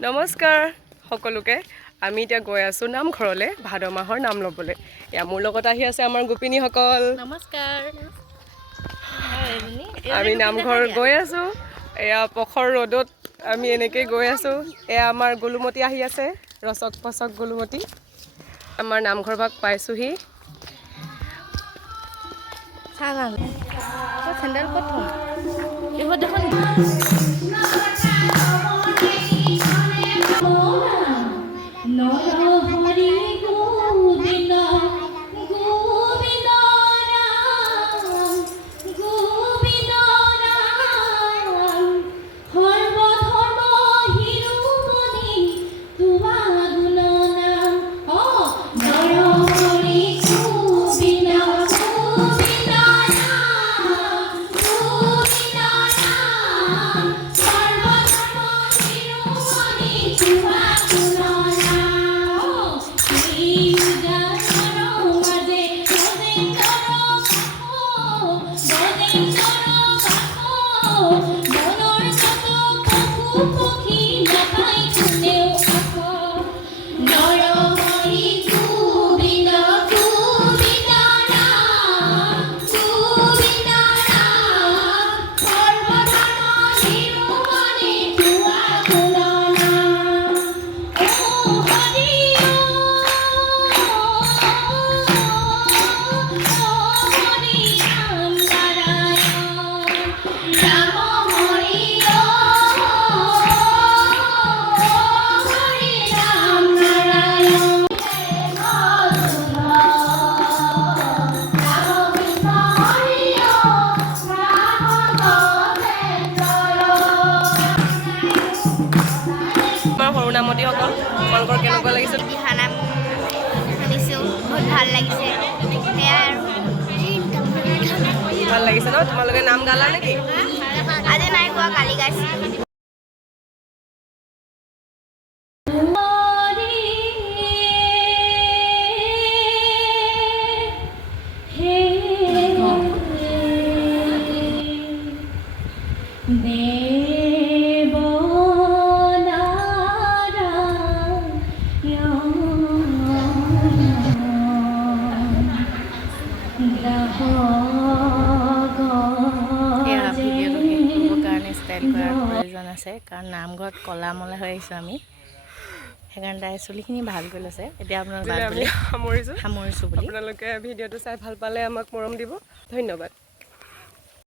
নমস্কাৰ সকলোকে আমি এতিয়া গৈ আছো নামঘৰলে ভাদ মাহৰ নাম লবলৈ এয়া মোৰ লগত আহি আছে আমাৰ গোপিনীসকল নমস্কাৰ আমি নামঘৰ গৈ আছো এয়া পখৰ ৰ'দত আমি এনেকৈ গৈ আছো এয়া আমাৰ গোলুমতি আহি আছে ৰচক পচক গোলুমতি আমাৰ নামঘৰ ভাগ পাইছোহি চেণ্ডেল ক'ত থ'ম এইবোৰ দেখোন নামতিসকল তোমালোকৰ কেনেকুৱা লাগিছে দিহানাম শুনিছোঁ বহুত ভাল লাগিছে ভাল লাগিছে ন তোমালোকে নাম গালা নেকি আজি নাই গোৱা কালি গাইছোঁ ষ্টাইল কৰাৰ প্ৰয়োজন আছে কাৰণ নামঘৰত কলা মলা হৈ আহিছোঁ আমি সেইকাৰণে তাই চুলিখিনি ভাল কৰি লৈছে এতিয়া আপোনালোকে সামৰিছোঁ বুলি আপোনালোকে ভিডিঅ'টো চাই ভাল পালে আমাক মৰম দিব ধন্যবাদ